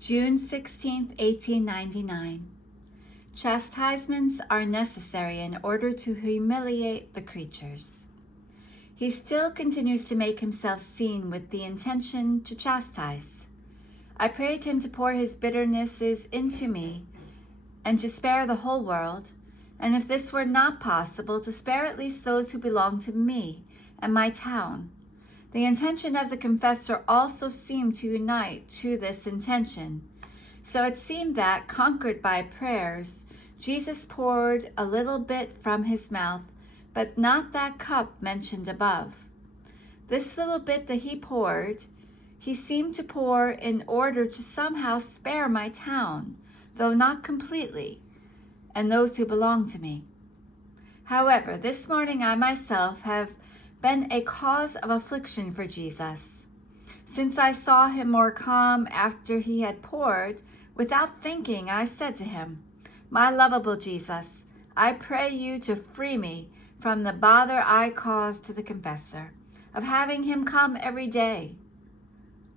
June 16, 1899. Chastisements are necessary in order to humiliate the creatures. He still continues to make himself seen with the intention to chastise. I prayed him to pour his bitternesses into me and to spare the whole world, and if this were not possible, to spare at least those who belong to me and my town. The intention of the confessor also seemed to unite to this intention. So it seemed that, conquered by prayers, Jesus poured a little bit from his mouth, but not that cup mentioned above. This little bit that he poured, he seemed to pour in order to somehow spare my town, though not completely, and those who belong to me. However, this morning I myself have been a cause of affliction for Jesus. Since I saw him more calm after he had poured, without thinking, I said to him, "My lovable Jesus, I pray you to free me from the bother I caused to the confessor, of having him come every day.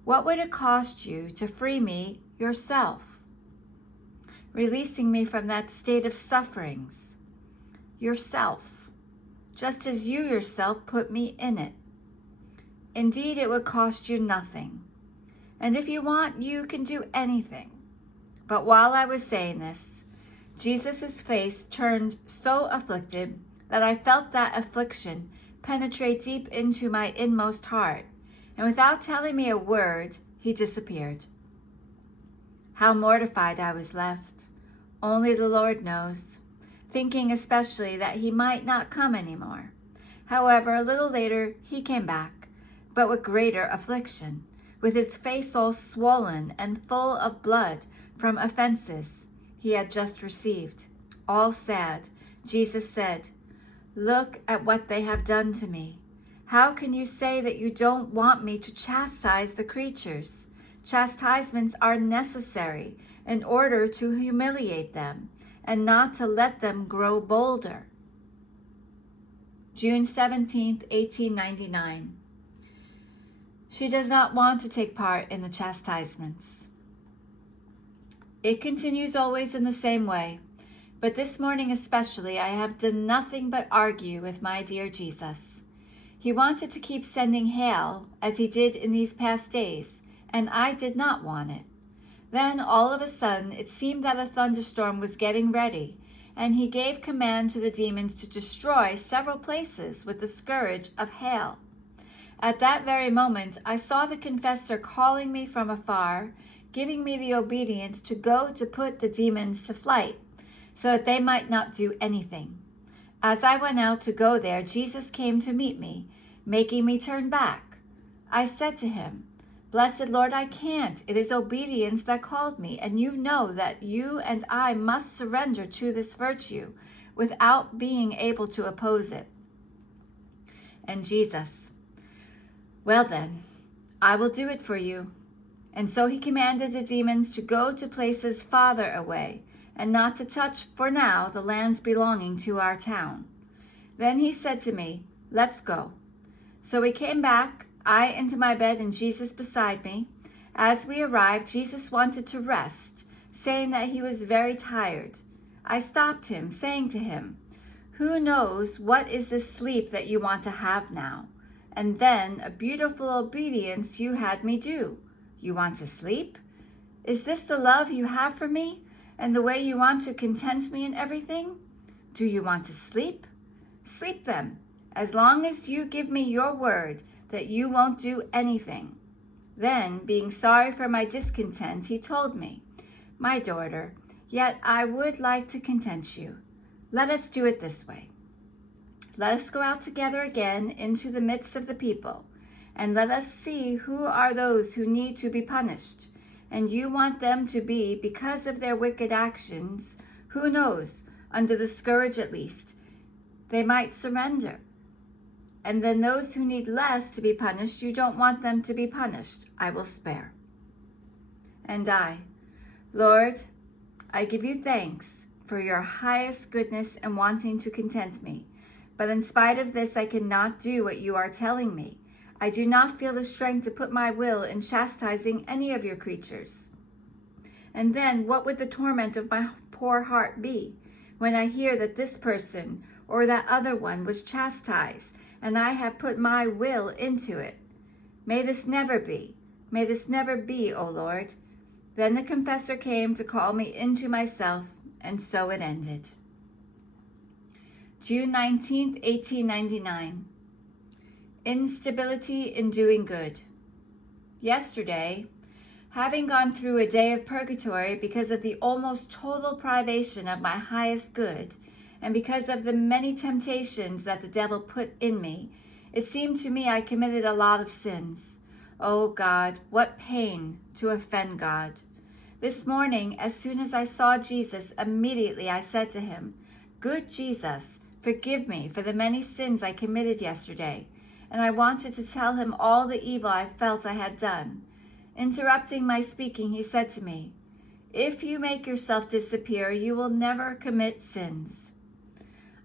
What would it cost you to free me yourself, releasing me from that state of sufferings yourself, just as you yourself put me in it? Indeed, it would cost you nothing. And if you want, you can do anything." But while I was saying this, Jesus' face turned so afflicted that I felt that affliction penetrate deep into my inmost heart, and without telling me a word, he disappeared. How mortified I was left, only the Lord knows, thinking especially that he might not come any more. However, a little later he came back, but with greater affliction, with his face all swollen and full of blood from offenses he had just received. All sad, Jesus said, "Look at what they have done to me. How can you say that you don't want me to chastise the creatures? Chastisements are necessary in order to humiliate them, and not to let them grow bolder." June 17, 1899. She does not want to take part in the chastisements. It continues always in the same way, but this morning especially I have done nothing but argue with my dear Jesus. He wanted to keep sending hail, as he did in these past days, and I did not want it. Then, all of a sudden, it seemed that a thunderstorm was getting ready, and he gave command to the demons to destroy several places with the scourge of hail. At that very moment, I saw the confessor calling me from afar, giving me the obedience to go to put the demons to flight, so that they might not do anything. As I went out to go there, Jesus came to meet me, making me turn back. I said to him, "Blessed Lord, I can't. It is obedience that called me, and you know that you and I must surrender to this virtue without being able to oppose it." And Jesus, "Well then, I will do it for you." And so he commanded the demons to go to places farther away, and not to touch for now the lands belonging to our town. Then he said to me, "Let's go." So we came back, I into my bed and Jesus beside me. As we arrived, Jesus wanted to rest, saying that he was very tired. I stopped him, saying to him, "Who knows what is this sleep that you want to have now? And then a beautiful obedience you had me do. You want to sleep? Is this the love you have for me, and the way you want to content me in everything? Do you want to sleep? Sleep then, as long as you give me your word that you won't do anything." Then, being sorry for my discontent, he told me, "My daughter, yet I would like to content you. Let us do it this way. Let us go out together again into the midst of the people, and let us see who are those who need to be punished. And you want them to be, because of their wicked actions, who knows, under the scourge at least, they might surrender. And then those who need less to be punished, you don't want them to be punished. I will spare." And I, "Lord, I give you thanks for your highest goodness and wanting to content me. But in spite of this, I cannot do what you are telling me. I do not feel the strength to put my will in chastising any of your creatures. And then what would the torment of my poor heart be when I hear that this person or that other one was chastised and I have put my will into it? May this never be. May this never be, O Lord. Then the confessor came to call me into myself, and so it ended. June 19th, 1899. Instability in doing good. Yesterday, having gone through a day of purgatory because of the almost total privation of my highest good, and because of the many temptations that the devil put in me, it seemed to me I committed a lot of sins. Oh God, what pain to offend God. This morning, as soon as I saw Jesus, immediately I said to him, "Good Jesus, forgive me for the many sins I committed yesterday." And I wanted to tell him all the evil I felt I had done. Interrupting my speaking, he said to me, "If you make yourself disappear, you will never commit sins."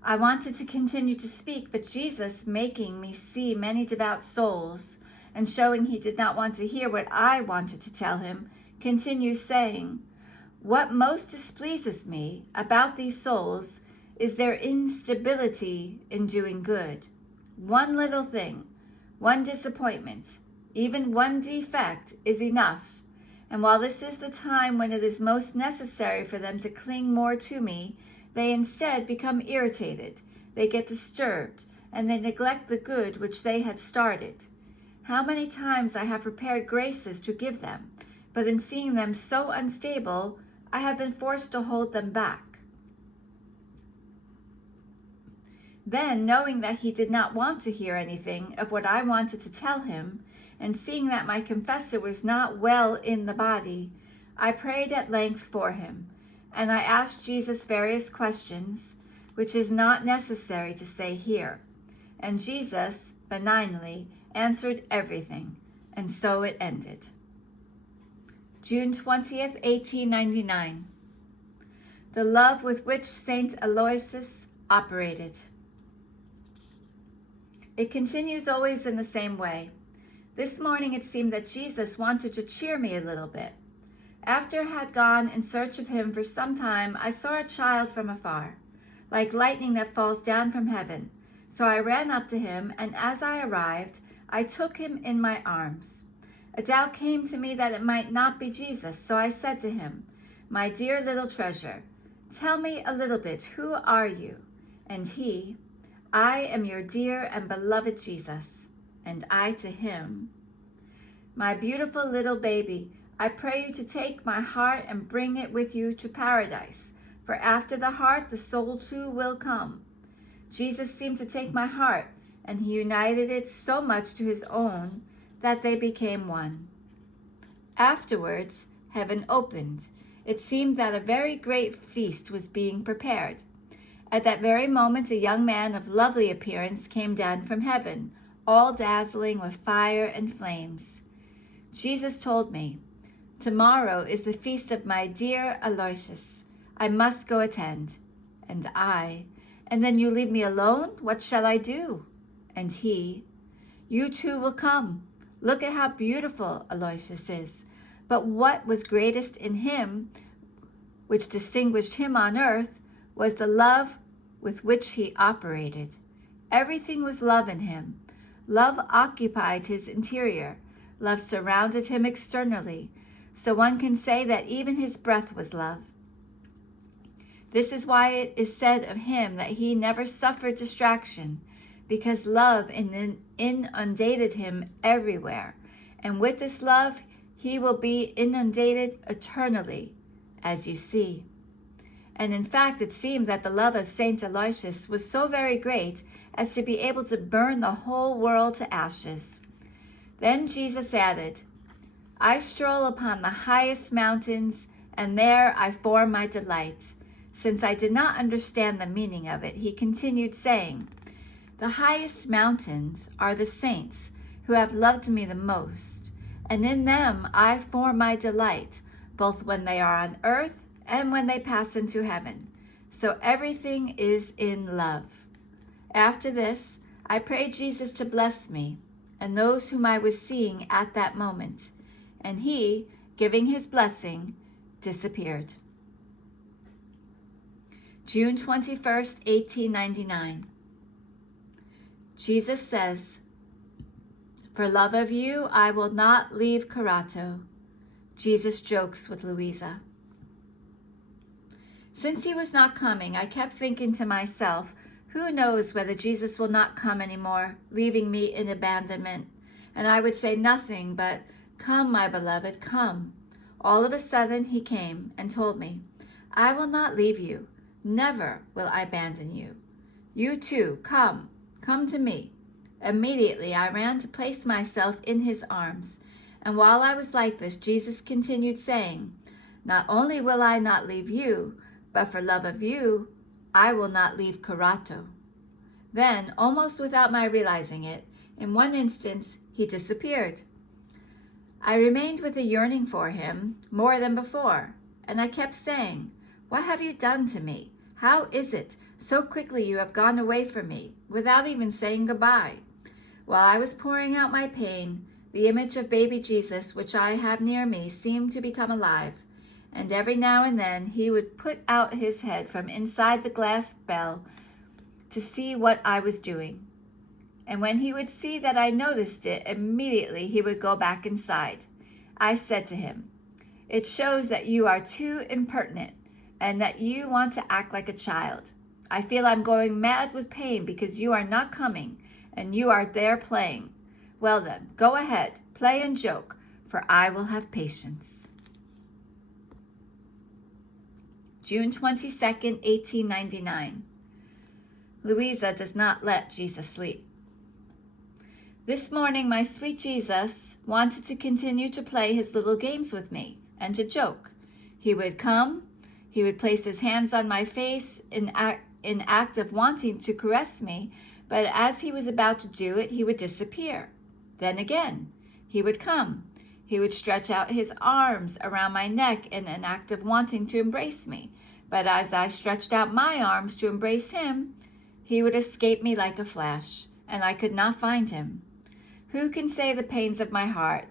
I wanted to continue to speak, but Jesus, making me see many devout souls and showing he did not want to hear what I wanted to tell him, continues saying, "What most displeases me about these souls is their instability in doing good. One little thing, one disappointment, even one defect is enough. And while this is the time when it is most necessary for them to cling more to me, they instead become irritated, they get disturbed, and they neglect the good which they had started. How many times I have prepared graces to give them, but in seeing them so unstable, I have been forced to hold them back." Then, knowing that he did not want to hear anything of what I wanted to tell him, and seeing that my confessor was not well in the body, I prayed at length for him, and I asked Jesus various questions, which is not necessary to say here. And Jesus, benignly, answered everything, and so it ended. June 20th, 1899. The love with which Saint Aloysius operated. It continues always in the same way. This morning it seemed that Jesus wanted to cheer me a little bit. After I had gone in search of him for some time, I saw a child from afar, like lightning that falls down from heaven. So I ran up to him, and as I arrived, I took him in my arms. A doubt came to me that it might not be Jesus, so I said to him, "My dear little treasure, tell me a little bit, who are you?" And he, "I am your dear and beloved Jesus." And I to him, "My beautiful little baby, I pray you to take my heart and bring it with you to paradise, for after the heart the soul too will come." Jesus seemed to take my heart, and he united it so much to his own that they became one. Afterwards, heaven opened. It seemed that a very great feast was being prepared. At that very moment, a young man of lovely appearance came down from heaven, all dazzling with fire and flames. Jesus told me, "Tomorrow is the feast of my dear Aloysius. I must go attend." And I, "And then you leave me alone? What shall I do?" And he, "You too will come. Look at how beautiful Aloysius is. But what was greatest in him, which distinguished him on earth, was the love with which he operated. Everything was love in him. Love occupied his interior. Love surrounded him externally. So one can say that even his breath was love. This is why it is said of him that he never suffered distraction, because love inundated him everywhere. And with this love, he will be inundated eternally, as you see. And in fact, it seemed that the love of Saint Aloysius was so very great as to be able to burn the whole world to ashes. Then Jesus added, "I stroll upon the highest mountains, and there I form my delight." Since I did not understand the meaning of it, he continued saying, "The highest mountains are the saints who have loved me the most, and in them I form my delight, both when they are on earth and when they pass into heaven. So everything is in love." After this, I prayed Jesus to bless me and those whom I was seeing at that moment, and he, giving his blessing, disappeared. June 21st, 1899. Jesus says, "For love of you, I will not leave Karato." Jesus jokes with Luisa. Since he was not coming, I kept thinking to myself, who knows whether Jesus will not come anymore, leaving me in abandonment. And I would say nothing but, "Come, my beloved, come." All of a sudden he came and told me, "I will not leave you. Never will I abandon you. You too, come to me." Immediately I ran to place myself in his arms. And while I was like this, Jesus continued saying, "Not only will I not leave you, but for love of you, I will not leave Karato." Then, almost without my realizing it, in one instance, he disappeared. I remained with a yearning for him more than before, and I kept saying, "What have you done to me? How is it so quickly you have gone away from me without even saying goodbye?" While I was pouring out my pain, the image of baby Jesus, which I have near me, seemed to become alive, and every now and then he would put out his head from inside the glass bell to see what I was doing. And when he would see that I noticed it, immediately he would go back inside. I said to him, "It shows that you are too impertinent and that you want to act like a child. I feel I'm going mad with pain because you are not coming and you are there playing. Well then, go ahead, play and joke, for I will have patience." June 22nd, 1899. Luisa does not let Jesus sleep. This morning, my sweet Jesus wanted to continue to play his little games with me and to joke. He would come, he would place his hands on my face in act of wanting to caress me, but as he was about to do it, he would disappear. Then again, he would come. He would stretch out his arms around my neck in an act of wanting to embrace me, but as I stretched out my arms to embrace him, he would escape me like a flash, and I could not find him. Who can say the pains of my heart?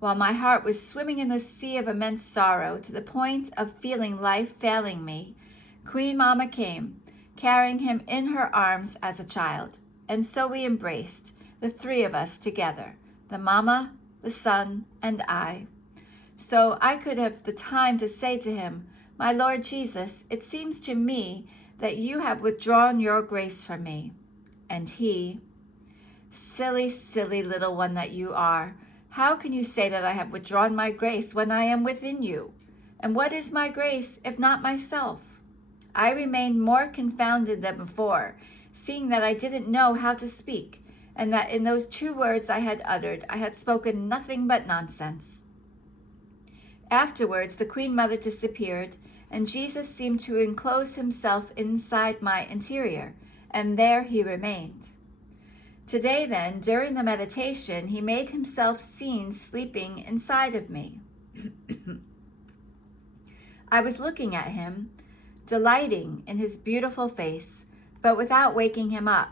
While my heart was swimming in the sea of immense sorrow to the point of feeling life failing me, Queen Mama came, carrying him in her arms as a child. And so we embraced, the three of us together, the Mama, the Son, and I. So I could have the time to say to him, "My Lord Jesus, it seems to me that you have withdrawn your grace from me." And he, "Silly, silly little one that you are, how can you say that I have withdrawn my grace when I am within you? And what is my grace if not myself?" I remained more confounded than before, seeing that I didn't know how to speak, and that in those 2 words I had uttered, I had spoken nothing but nonsense. Afterwards, the Queen Mother disappeared, and Jesus seemed to enclose himself inside my interior, and there he remained. Today then, during the meditation, he made himself seen sleeping inside of me. I was looking at him, delighting in his beautiful face, but without waking him up,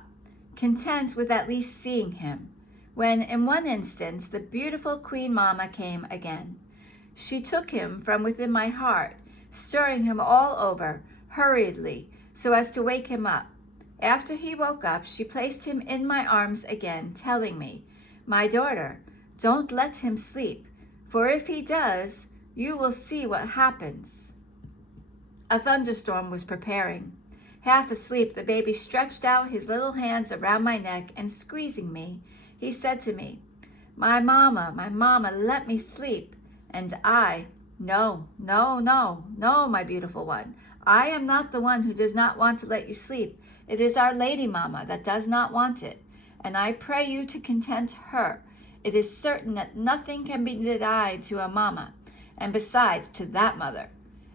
content with at least seeing him, when in one instance the beautiful Queen Mama came again. She took him from within my heart, stirring him all over, hurriedly, so as to wake him up. After he woke up, she placed him in my arms again, telling me, "My daughter, don't let him sleep, for if he does, you will see what happens." A thunderstorm was preparing. Half asleep, the baby stretched out his little hands around my neck and squeezing me, he said to me, my mama, let me sleep." And I, "No, no, no, no, my beautiful one. I am not the one who does not want to let you sleep. It is Our Lady, Mama, that does not want it. And I pray you to content her. It is certain that nothing can be denied to a mama, and besides, to that mother."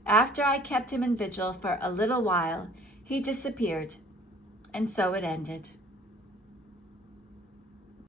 After I kept him in vigil for a little while, he disappeared, and so it ended.